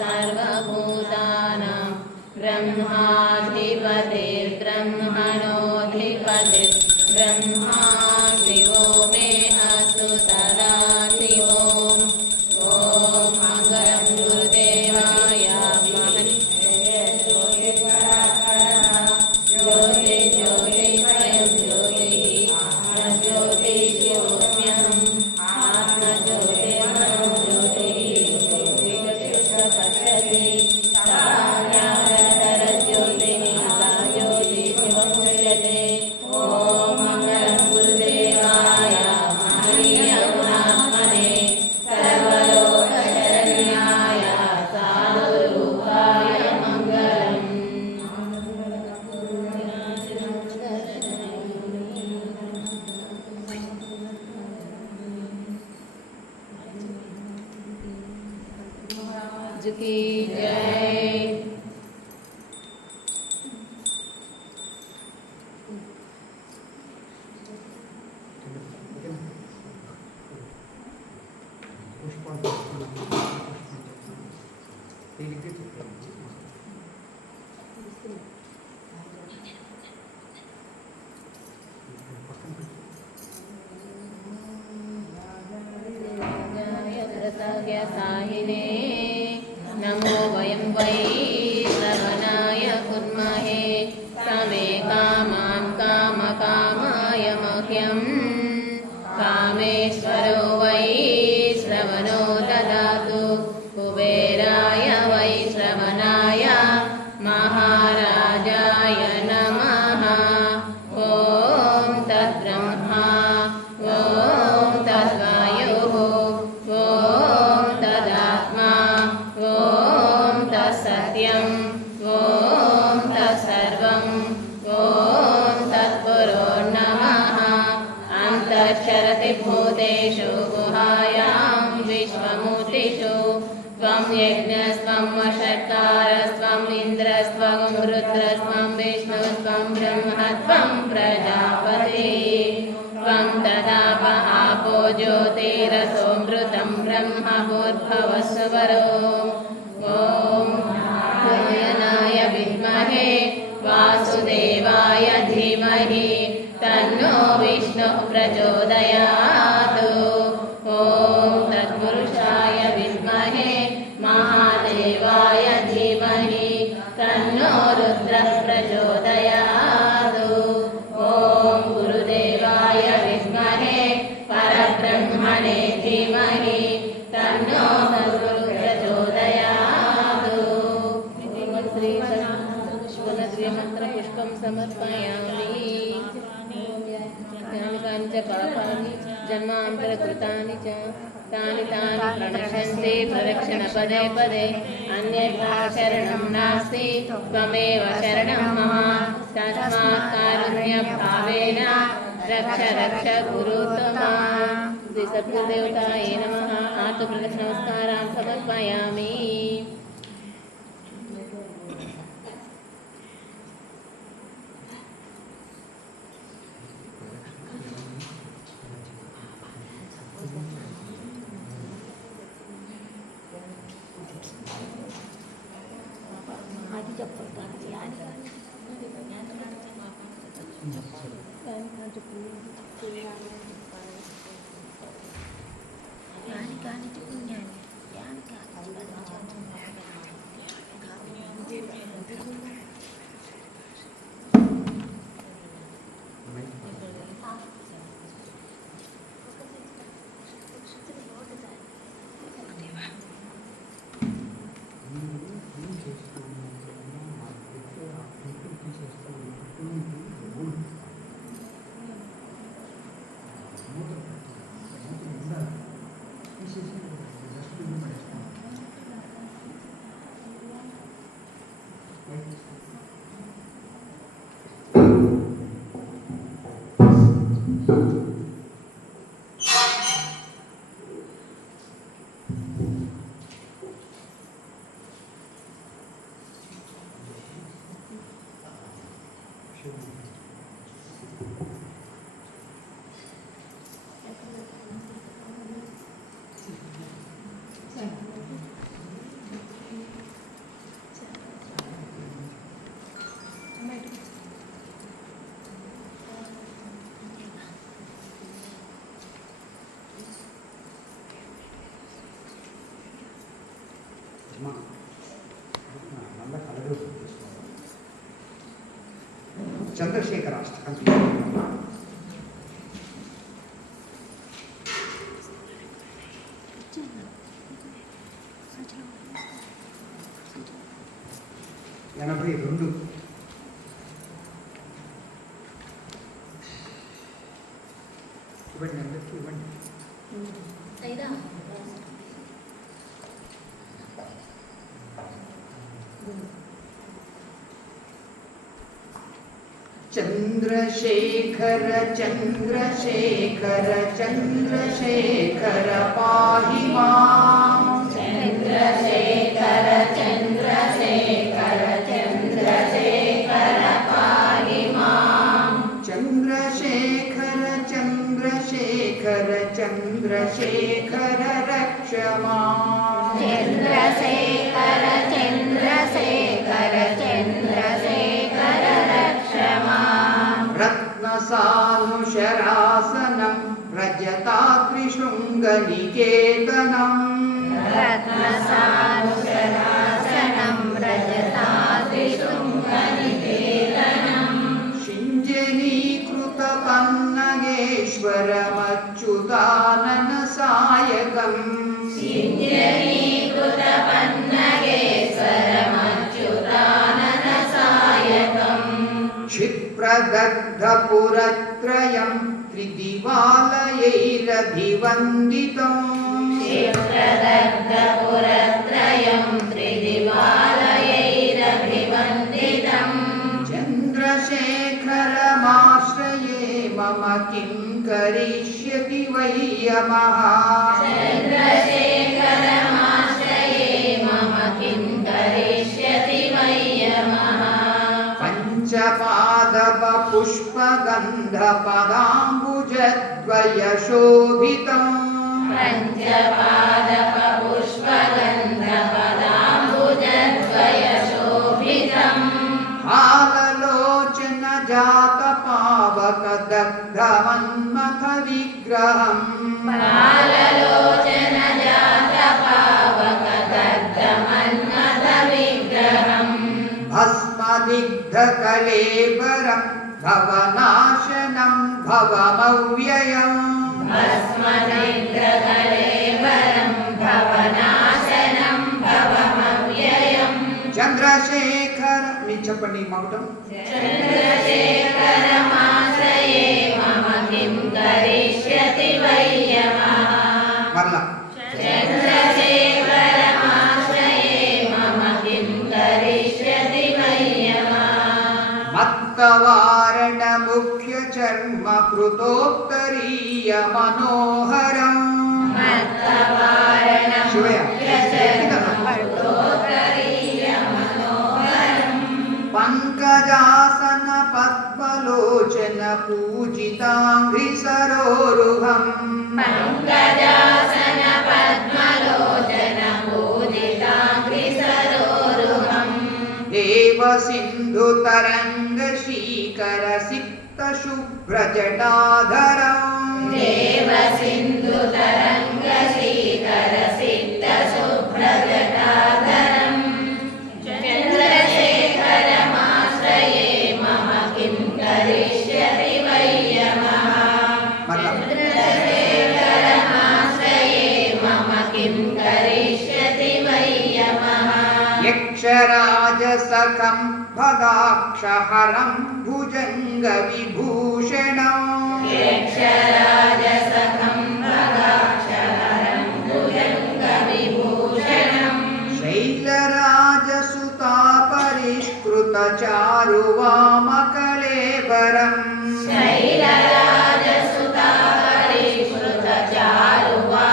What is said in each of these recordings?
सर्वभूतानां ब्रह्माधिपतिर्ब्रह्मणोऽधिपतिर्ब्रह्मा शिवो मे अस्तु सदा शिवोम्। ॐ मङ्गलं गुरुदेवाय ज्योति ज्योति स्वयं ज्योतिः ज्योतिष्योऽस्म्यहम् आत्मज्योतिर्मनो ज्योतिः पश्यति साज्योतिः सा ज्योतिः शिवं पश्यते। ॐ मङ्गलं गुरुदेवाय महनीयगुणात्मने सर्वलोकशरण्याय साधुरूपाय मङ्गलम्। की जय। साहिने नमो वयं वै श्रवणाय कुर्महे समे कामान् कामकामाय मह्यं कामेश्वरो वै श्रवणो ददातु कुबेराय वै श्रवणाय महाराजाय नमः। ॐ तद्ब्रह्मा ॐ तद्वायुः ॐ तदात्मा ॐ तत्सत्यम् ॐ तत्सर्वम् ॐ तत्पुरो नमः। अन्तश्चरति भूतेषु गुहायां विश्वमूर्तिषु त्वं यज्ञस्त्वं वषट्कारस्त्वम् इन्द्रस्त्वं रुद्रस्त्वं विष्णुस्त्वं ब्रह्मत्वं प्रजापतिः त्वं तदाप आपो ज्योतिरसोऽमृतं ब्रह्मभूर्भुवस्सुवरो। ॐ नारायणाय विद्महे वासुदेवाय धीमहि तन्नो विष्णुः प्रचोदयात्। ॐ तत्पुरुषाय विद्महे महादेवाय धीमहि तन्नो रुद्रः प्रचोदयात्। ॐ गुरुदेवाय विद्महे परब्रह्मणे धीमहि तन्नो सद्गुरुः प्रचोदयात्। श्रीमन्त्रपुष्पं समर्पयामि। कानि च पापानि जन्मान्तरकृतानि च तानि प्रणश्यन्ति प्रदक्षिणपदे पदे अन्यथा शरणं नास्ति त्वमेव शरणं मम तस्मात् कारुण्यभावेन रक्ष रक्ष गुरुत्तमा। श्री सद्गुरुदेवताय नमः। आत्मप्रदक्षिणमस्कारान् समर्पयामि। చంద్రశేఖరాష్టకం ఎనభై రెండు ఇవ్వండి అందరికీ ఇవ్వండి. చంద్రశేఖర చంద్రశేఖర చంద్రశేఖర పాహి మాం. చంద్రశేఖర చంద్రశేఖర చంద్రశేఖర పాహి మాం. చంద్రశేఖర చంద్రశేఖర చంద్రశేఖర రక్ష మాం. చంద్రశేఖర చంద్రశేఖర చంద్రశేఖర రక్ష మాం. రత్నసానుశరాసనం రజతాద్రిశృంగనికేతనం. రత్నసానుశరాసనం రజతాద్రిశృంగనికేతనం. సింజనీకృత పన్నగేశ్వరమచ్యుతానన సాయకం. సింజనీకృత పన్నగేశ్వరమచ్యుతానన సాయకం. క్షిప్రదగ్ధపురత్రయం త్రిదివాలయైరభివందితం. క్షిప్రదగ్ధపురత్రయం త్రిదివాలయైరభివందితం. చంద్రశేఖరమాశ్రయే మమ కిం కరిష్యతి వై యమః. చంద్రశేఖరమాశ్రయే మమ కిం కరిష్యతి వై యమః. పంచపాదప పుష్పగంధ పదాంబుజద్వయశోభితం. పంచపాదప పుష్పగంధ పదాంబుజద్వయశోభితం. హాలలోచన జాత పావక దగ్ధమన్మథ విగ్రహం. పాలలోచన జాత పావక దగ్ధమన్మథ విగ్రహం. భస్మదిగ్ధ కళేబరం భవనాశనం భవమవ్యయం. భస్మదిగ్ధకళేబరం భవనాశనం భవమవ్యయం. చంద్రశేఖర మీరు చెప్పండి మౌటం. చంద్రశేఖరమాశ్రయే మమ కిం కరిష్యతి వై యమః. మరలా చంద్రశేఖరమాశ్రయే మమ కిం కరిష్యతి వై యమః. మత్తవారణ ముఖ్య చర్మ కృతోత్తరీయ మనోహరం. మత్తవారణ శివయ్య. ముఖ్యచర్మకృతోత్తరీయ మనోహరం. పంకజాసన పద్మలోచన పూజితాంఘ్రి సరోరుహం. పంకజాసన పద్మలోచన పూజితాంఘ్రి సరోరుహం. దేవ సింధు తరంగ శీకర సిక్త శుభ్ర జటాధరం. దేవ సింధు తరంగ శ్రీకర సిక్త శుభ్ర జటాధరం. చంద్రశేఖరమాశ్రయే మమ కిం కరిష్యతి వై యమః. చంద్రశేఖరమాశ్రయే మమ కిం కరిష్యతి వై యమః. యక్షరాజసఖం భగాక్షహరం భుజంగ విభూషణం. యక్షరాజసఖం భగాక్షహరం భుజంగ విభూషణం. శైలరాజసుతా పరిష్కృత చారువామకళేబరం. శైలరాజసుతా పరిష్కృత చారువామకళేబరం.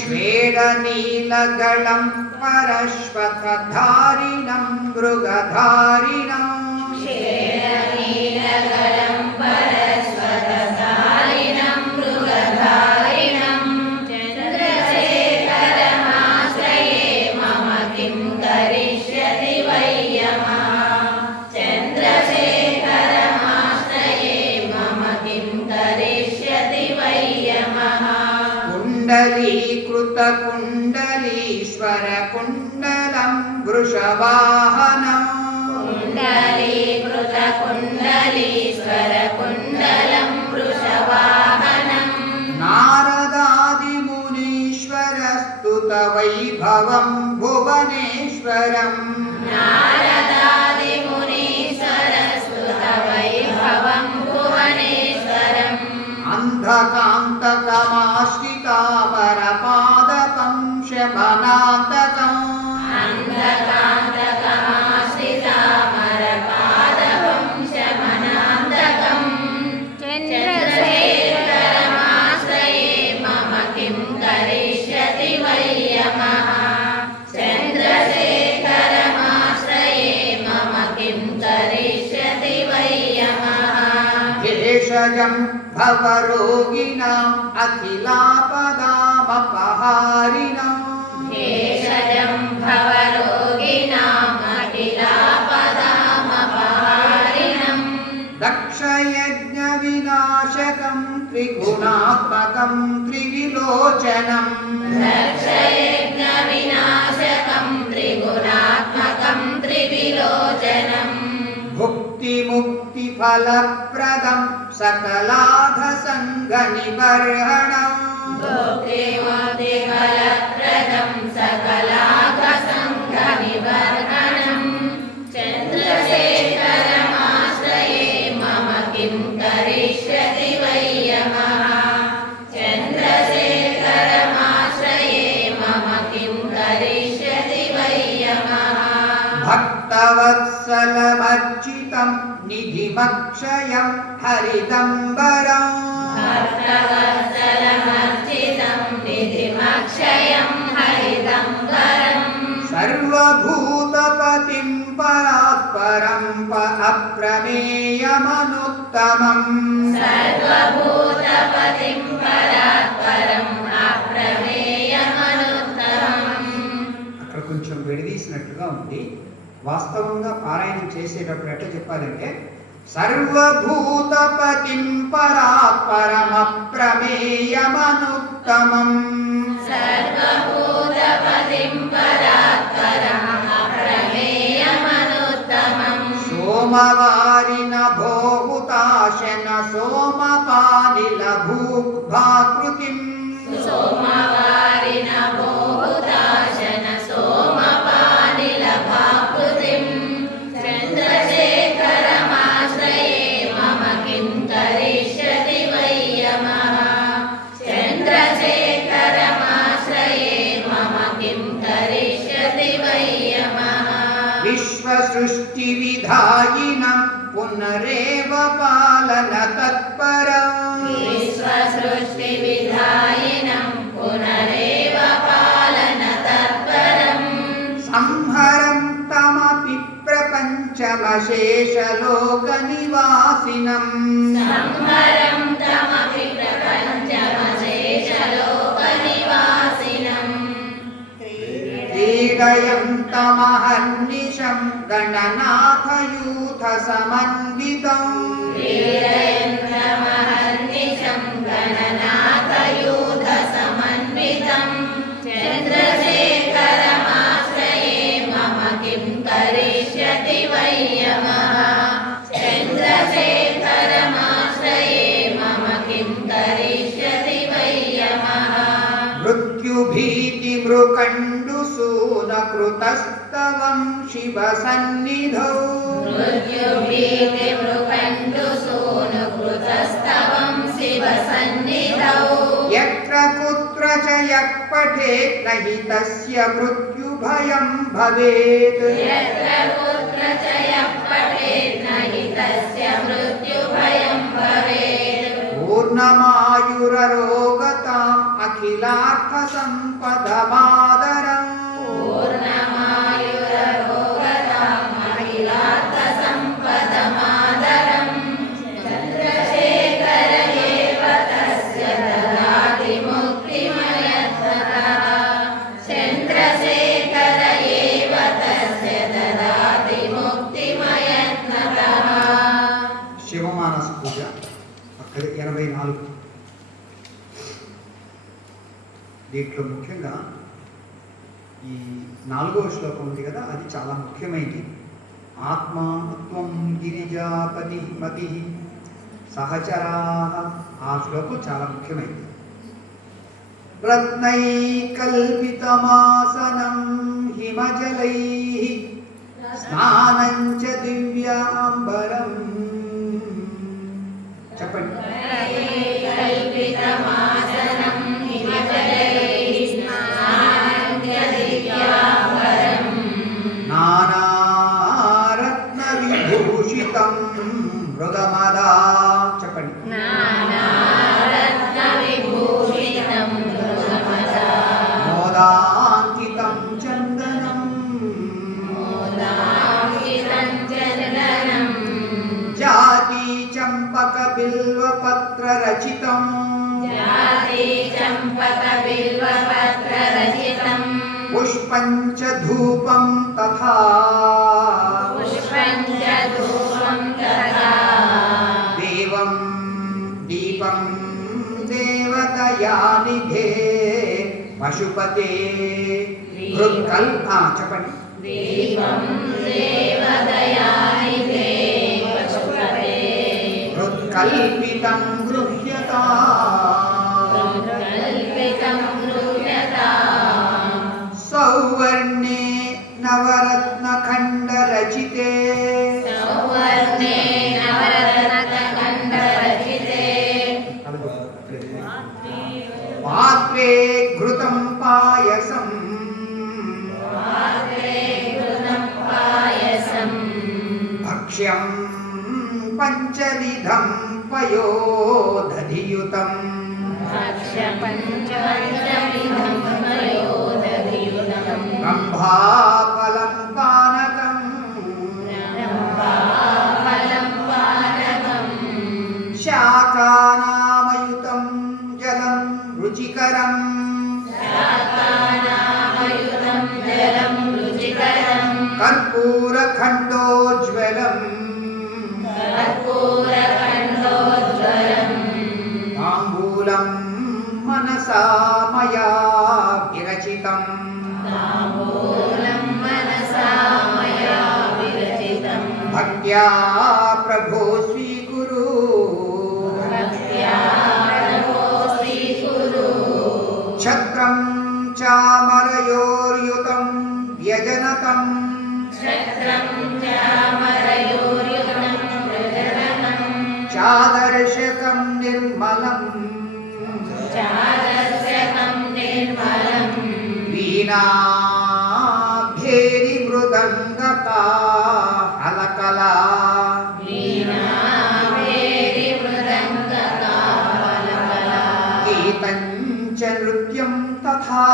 శ్వేతనీలగళం పరశ్వతధారిణం మృగధారిణం. క్షీరనీలగళం పరస్వతధారిణం మృగధారిణం. చంద్రశేఖరమాశ్రయే మమ కిం కరిష్యతి వై యమః. చంద్రశేఖరమాశ్రయే మమ కిం కరిష్యతి వై యమః. कुण्डलीकृतकुण्डलीश्वरकुण्डलं वृषवाहनं कुण्डलीकृतकुण्डलीश्वरकुण्डलं वृषवाहनं नारदादिमुनीश्वरस्तुतवैभवं भुवनेश्वरम् नारदादिमुनीश्वरस्तुतवैभवं भुवनेश्वरम् अन्धकान्तकमाश्रितामरपादपं शमनान्तकम् अन्धकान्तकमाश्रितामरपादपं शमनान्तकम् चन्द्रशेखरमाश्रये मम किं करिष्यति वै यमः चन्द्रशेखरमाश्रये मम किं करिष्यति वै यमः भेषजं भवरोगिणाम् अखिलापदामपहारिणम् भेषजं भवरोगिणाम् अखिलापदामपहारिणम् दक्षयज्ञविनाशकं त्रिगुणात्मकं त्रिविलोचनम् दक्षयज्ञविनाशकं त्रिगुणात्मकं त्रिविलोचनम् भुक्तिमुक्तिफलप्रदं सकलाधसङ्गनिबर्हणम् भुक्तिमुक्तिफलप्रदं सकलाघसङ्घनिबर्हणम् चन्द्रशेखरमाश्रये मम किं करिष्यति वै यमः चन्द्रशेखरमाश्रये मम किं करिष्यति वै यमः भक्तवत्सलमर्चितं निधिमक्षयं हरिदम्बरम् भक्तवत्सलमर्चितं निधिमक्षयं हरिदम्बरम् सर्वभूतपतिं परात्परं अप्रमेयमनुत्तमम् सर्वभूतपतिं परात्परम् अप्रमेयमनुत्तमम्. అక్కడ కొంచెం విడదీసినట్టుగా ఉంది. వాస్తవంగా పారాయణం చేసేటప్పుడు ఎట్లా చెప్పాలంటే సర్వభూతపతిం పరాత్పరమప్రమేయమనుత్తమం सर्वभूतपतिं परात्परम् अप्रमेयमनुत्तमम्. సోమవారిన భోహుతాశన సోమపానిల భూభాకృతిం सोमवारिण भूहुताशन सोमपानिलभाकृतिं चन्द्रशेखरमाश्रये मम किं करिष्यति वै यमः चन्द्रशेखरमाश्रये मम किं करिष्यति वै यमः విశ్వసృష్టివిధాయినం పునరేవ పాలన తత్పరం विश्वसृष्टिविधायिनं पुनरेव पालनतत्परम् సంహరం తమపి ప్రపంచమశేషలోకనివాసినం संहरं तमपि प्रपञ्चमशेषलोकनिवासिनम् క్రీడయంతమహర్నిశం గణనాథయూథసమన్వితం क्रीडयन्तमहर्निशं गणनाथयूथसमन्वितं चन्द्रशेखरमाश्रये मम किं करिष्यति वै यमः चन्द्रशेखरमाश्रये मम किं करिष्यति वै यमः मृत्युभीतिमृकण्डुसूनकृतस्तवं शिवसन्निधौ मृत्युभीतिमृकण्डुसूनुकृतस्तवं शिवसन्निधौ यत्र कुत्र च यः पठेत् न हि तस्य मृत्युभयं भवेत् यत्र कुत्र च यः पठेत् न हि तस्य मृत्युभयं भवेत् पूर्णमायुररोगताम् अखिलार्थसम्पदमादरम् पूर्णमायुररोगताम् अखिलार्थसम्पदमादरम् चन्द्रशेखर एव तस्य ददाति मुक्तिमयत्नतः चन्द्रशेखर एव तस्य ददाति मुक्तिमयत्नतः శివమానస పూజ అక్కడ 84 దీంట్లో ముఖ్యంగా ఈ 4వ శ్లోకం ఉంది కదా, అది చాలా ముఖ్యమైనది. ఆత్మాత్వం గిరిజాపతి మతి సహచరా, ఆ శ్లోకం చాలా ముఖ్యమైనది. రత్నై కల్పితమాసనం హిమజలై స్నానం చ దివ్యాంబరం. చెప్పండి. కల్పితమాసనం హిమజలైః స్నానం చ దివ్యాంబరం. నానారత్న విభూషితం మృగమదా. చెప్పండి. నానారత్న విభూషితం మృగమదా. మోదాంకితం చందనం మోదాంకితం చందనం. జాతి చంపక బిల్వపత్ర రచితం. జాతి చంపక బిల్వపత్ర రచితం. పుష్పం చ ధూపం తథా. పుష్పం చ ధూపం తథా. దేవం దీపం దేవతయా నిధే పశుపతే హృత్కల్. చెప్పండి. దీపం దేవదయానిధే పశుపతే హృత్కల్పితం గృహ్యతాం. కల్పితం గృహ్యతాం. సౌవర్ణే నవరత్నఖండ రచితే. సౌవర్ణే నవరత్నఖండరచితే. పాత్రే ఘృతం పాయసం. పాత్రే ఘృతం పాయసం. భక్ష్యం పంచవిధం పయోదధియుతం. భక్ష్యపంచవిధం పయోదధియుతం. రంభాఫలం పానకం. రంభాఫలం పానకం. శాకానామయుతం జలం రుచికరం. శాకానామయుతం జలం రుచికరం. కర్పూరఖండోజ్వలం. కర్పూరఖండోజ్వలం. తాంబూలం మనసా మయా విరచితం. తాంబూలం మనసా మయా విరచితం. భక్త్యా ప్రభో స్వీకురు. భక్త్యా ప్రభో స్వీకురు. ఛత్రం చామరయోర్యుతం వ్యజనతం. ఛత్రం చామరయోర్యుతం వ్యజనతం. చాదర్శకం నిర్మలం. చాదర్శకం నిర్మలం. వీణాభేరి మృదంగకా హలకలా. వీణాభేరి మృదంగకావలకలా. గీతం చ నృత్యం తథా.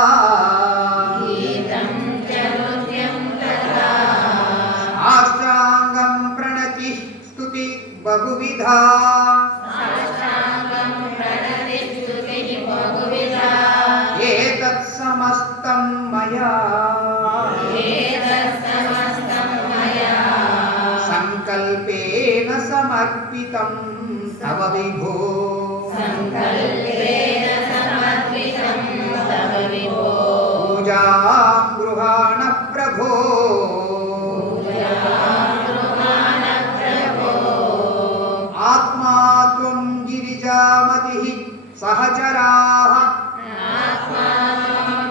గీతం చ నృత్యం తథా. సాష్టాంగం ప్రణతి స్తుతి బహువిధా. సాష్టాంగం ప్రణతి స్తుతి బహువిధా. ఏతత్ సమస్తం మయా ఏతత్సమస్తం మయా సంకల్పేన సమర్పితం తవ విభో. సంకల్పేన సమర్పితం తవ విభో. పూజాం గృహాణ ప్రభో. గృహాణ ప్రభో. ఆత్మా త్వం గిరిజామతిః సహచరాః. ఆత్మా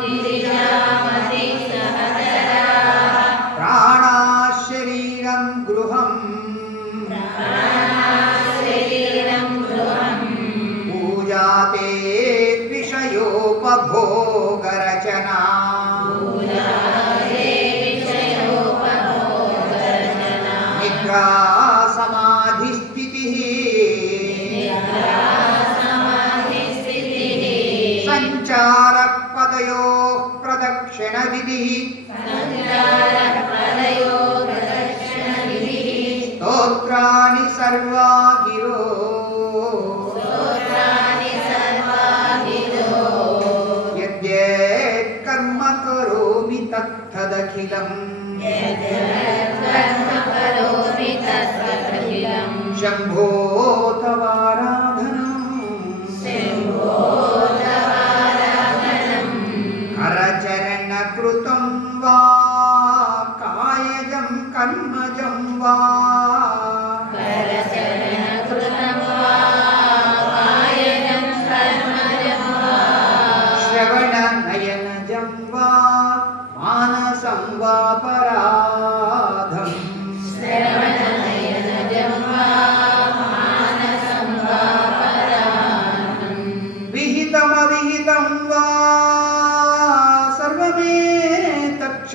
గిరిజామతి సహచరాః. ప్రాణాః శరీరం గృహం. శరీరం గృహం. పూజాతే విషయోపభోగరచనా. పూజాదే విషయోపభోగరచనా. నిద్రా సమాధిస్థితిః. సమాధిస్థితిః. సంచారః పదయోః ప్రదక్షిణ విధిః. సంచారపదయో ప్రదక్షిణవిధిః. స్తోత్రాణి సర్వా గిరో. స్తోత్రాణి సర్వా విదో. యద్యత్ కర్మ కరోమి తత్తదఖిలం. యద్కర్మ కరోమి తత్తదఖిలం. శంభో తవారాధనం. శంభో తవారాధనం.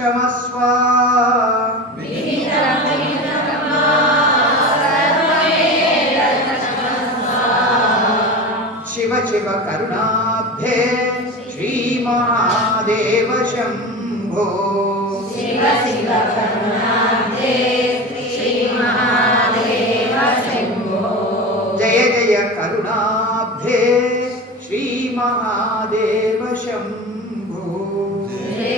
क्षमस्व शिव शिव करुणाब्धे श्रीमहादेव शम्भो शिव शिव करुणाब्धे श्रीमहादेव शम्भो जय जय करुणाब्धे श्रीमहादेव शम्भो जय